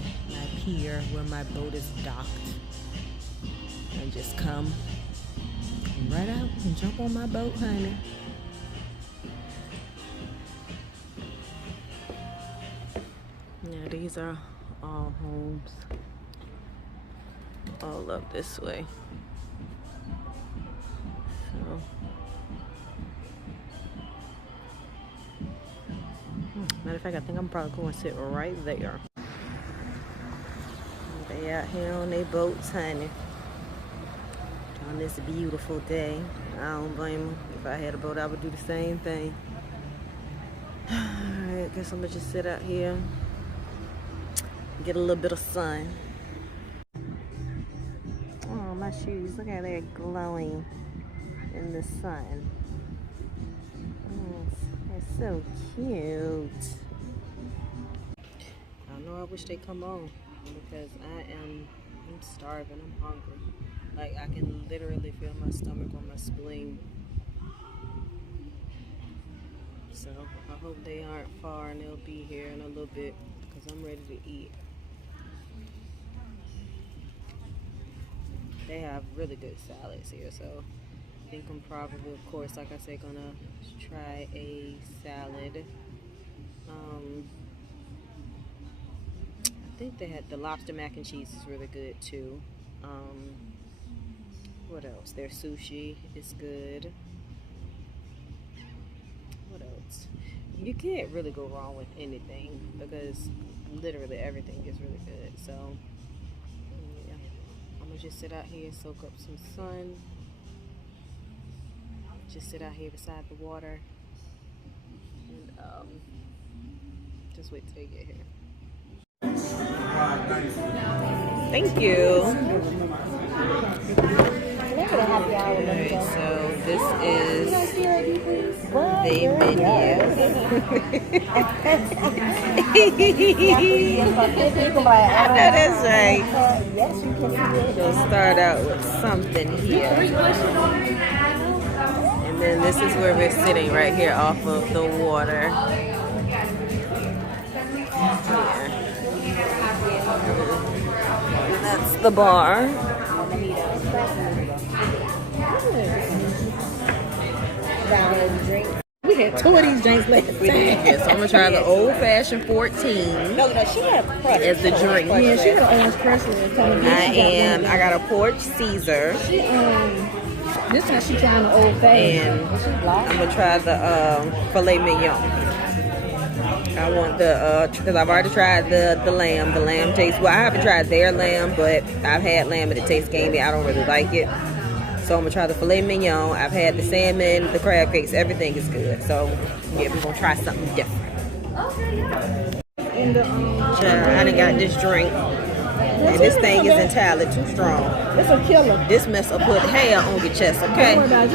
pier where my boat is docked and just come right out and jump on my boat, honey. Yeah, these are all homes all up this way. So, matter of fact, I think I'm probably going to sit right there. They out here on their boats, honey, on this beautiful day. I don't blame them. If I had a boat, I would do the same thing. Alright, guess I'm gonna just sit out here, get a little bit of sun. Oh, my shoes, look how they're glowing in the sun. Oh, it's so cute. I know I wish they'd come on because I'm starving, I'm hungry. Like, I can literally feel my stomach on my spleen. So I hope they aren't far and they'll be here in a little bit because I'm ready to eat. They have really good salads here, so I think I'm probably, of course, like I said, gonna try a salad. I think they had the lobster mac and cheese is really good too. What else? Their sushi is good. What else? You can't really go wrong with anything because literally everything is really good. So yeah, I'm gonna just sit out here, soak up some sun. Just sit out here beside the water and just wait till they get here. Thank you. Alright, so this is the menu. I know that's right. We'll start out with something here. And then this is where we're sitting, right here off of the water. And that's the bar. We had 2 of these drinks last time. Yeah, so I'm gonna try the old fashioned 14 No, she had as the drink. Yeah, she had orange crush. I got a porch Caesar. This time she trying the old fashioned. And I'm gonna try the filet mignon. I want the because I've already tried the lamb. The lamb tastes well. I haven't tried their lamb, but I've had lamb and it tastes gamey. I don't really like it. So I'm gonna try the filet mignon. I've had the salmon, the crab cakes, everything is good. So yeah, we're gonna try something different. And I done got this drink. And this thing is entirely too strong. it's a killer. This mess will put hair on your chest, okay? What's that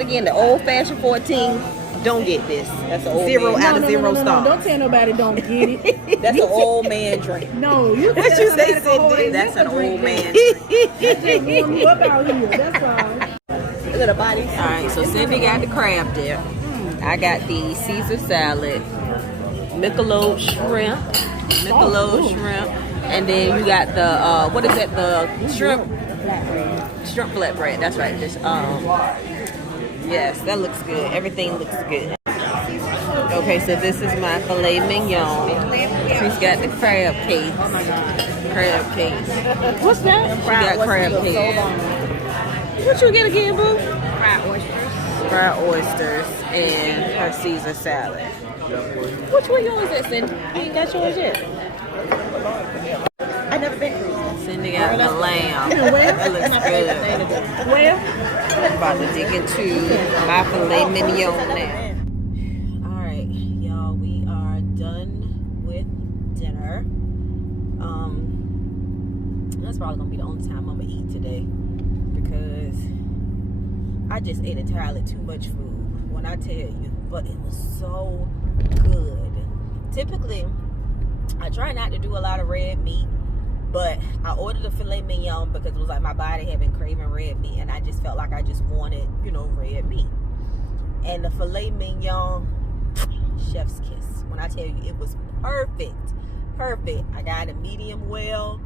again? The old fashioned 14. Don't get this. That's an old 0 out of 0 stars. Don't tell nobody don't get it. That's an old man drink. No, you What you say, Cindy? That's an old man drink. That just warm you up out here. That's all. Look at the body. All right, so Cindy got the crab dip. I got the Caesar salad, Michelob shrimp, and then you got the what is that? The shrimp flatbread. That's right. Just yes, that looks good. Everything looks good. Okay, so this is my filet mignon. She's got the crab cake. Crab cake. What's that? She got crab cake. What you get again, boo? Fried oysters and her Caesar salad. Which one yours is, Cindy? I ain't got yours yet. I never been through. Cindy got the lamb. That looks good. Well, I'm about to dig into my filet mignon now. Alright, y'all, we are done with dinner. That's probably gonna be the only time I'm gonna eat today, because I just ate entirely too much food, when I tell you. But it was so good. Typically, I try not to do a lot of red meat, but I ordered a filet mignon because it was like my body had been craving red meat, and I just felt like I just wanted, red meat. And the filet mignon, chef's kiss. When I tell you, it was perfect. I got it medium well.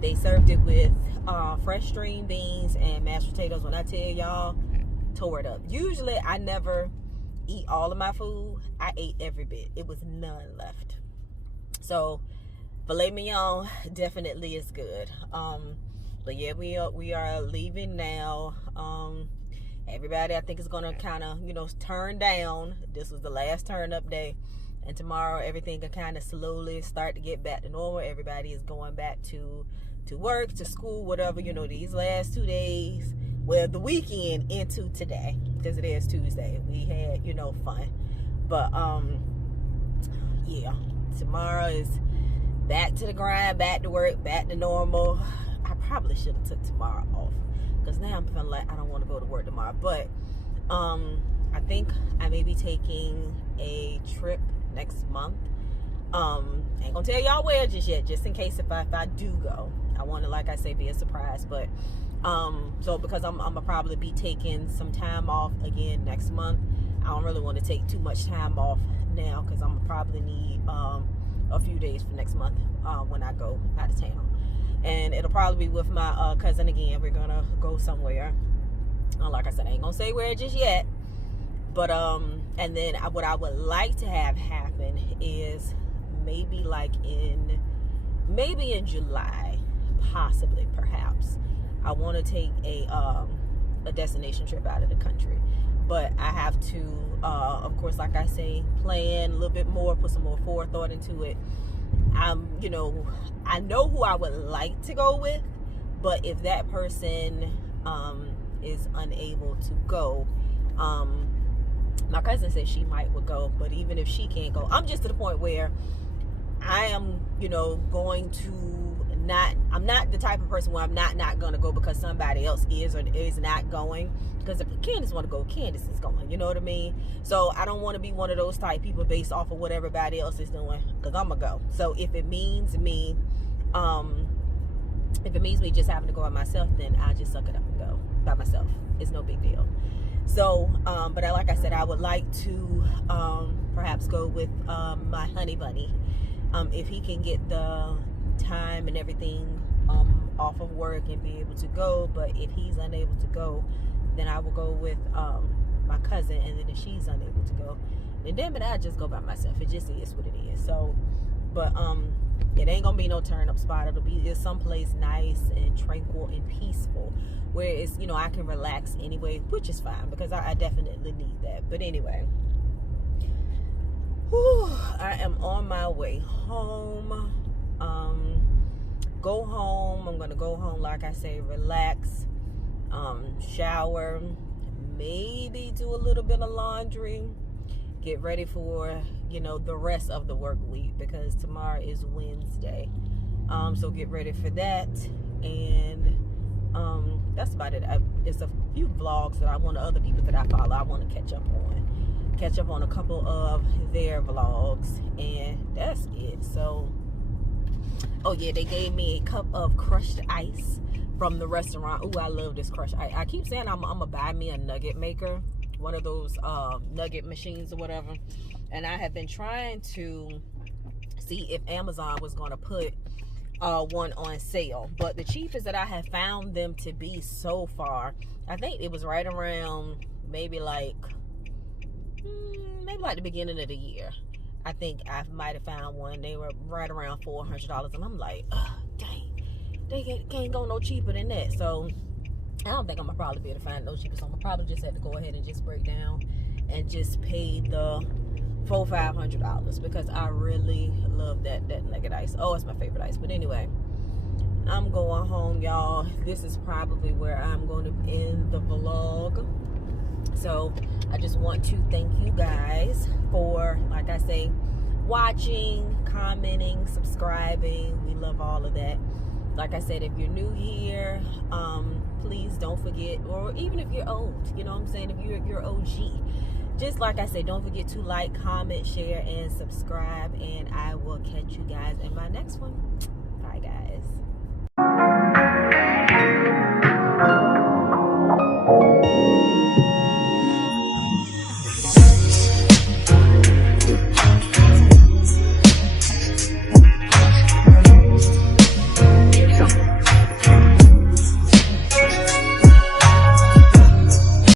They served it with fresh string beans and mashed potatoes. When I tell y'all, tore it up. Usually I never eat all of my food. I ate every bit. It was none left. So filet mignon definitely is good. But yeah, we are leaving now. Everybody, I think, is gonna kind of turn down. This was the last turn up day, and tomorrow everything can kind of slowly start to get back to normal. Everybody is going back to work, to school, whatever. These last 2 days, well, the weekend into today, because it is Tuesday, we had fun. But yeah, tomorrow is back to the grind, back to work, back to normal. I probably should have took tomorrow off, because now I'm feeling like I don't want to go to work tomorrow. But I think I may be taking a trip next month. Ain't gonna tell y'all where just yet, just in case if I do go. I want to, like I say, be a surprise. But so because I'm gonna probably be taking some time off again next month, I don't really want to take too much time off now, because I'm gonna probably need a few days for next month when I go out of town. And it'll probably be with my cousin again. We're gonna go somewhere. Like I said, I ain't gonna say where just yet. But and then what I would like to have happen is maybe in July, possibly, perhaps. I want to take a destination trip out of the country. But I have to, of course, like I say, plan a little bit more, put some more forethought into it. I know who I would like to go with, but if that person is unable to go, my cousin said she would go, but even if she can't go, I'm just to the point where I am, going to I'm not the type of person where I'm not going to go because somebody else is or is not going. Because if Candace want to go, Candace is going. You know what I mean? So I don't want to be one of those type people based off of what everybody else is doing, because I'm going to go. So if it means me just having to go by myself, then I'll just suck it up and go by myself. It's no big deal. So, but like I said, I would like to perhaps go with my honey bunny. If he can get the time and everything off of work and be able to go. But if he's unable to go, then I will go with my cousin. And then if she's unable to go, then damn it, I'll just go by myself. It just is what it is. So, but it ain't gonna be no turn up spot. It's someplace nice and tranquil and peaceful, where it's, I can relax anyway, which is fine, because I definitely need that. But anyway, I am on my way home. Go home. I'm gonna go home, like I say, relax, shower, maybe do a little bit of laundry, get ready for the rest of the work week, because tomorrow is Wednesday. So get ready for that. And that's about it. There's a few vlogs that I want other people that I follow, I want to catch up on a couple of their vlogs, and that's it. So, oh yeah, they gave me a cup of crushed ice from the restaurant. Ooh, I love this crushed ice. I keep saying I'm gonna buy me a nugget maker, one of those nugget machines or whatever. And I have been trying to see if Amazon was gonna put one on sale, but the cheapest that I have found them to be so far, I think it was right around maybe like the beginning of the year. I think I might have found one. They were right around $400, and I'm like, dang, they can't go no cheaper than that. So I don't think I'm gonna probably be able to find no cheaper. So I'm gonna probably just have to go ahead and just break down and just pay the $500, because I really love that nugget ice. Oh, it's my favorite ice. But anyway, I'm going home, y'all. This is probably where I'm going to end the vlog. So I just want to thank you guys for, like I say, watching, commenting, subscribing. We love all of that. Like I said, if you're new here, please don't forget, or even if you're old, you know what I'm saying, if you're OG, just like I said, don't forget to like, comment, share, and subscribe, and I will catch you guys in my next one. Bye, guys.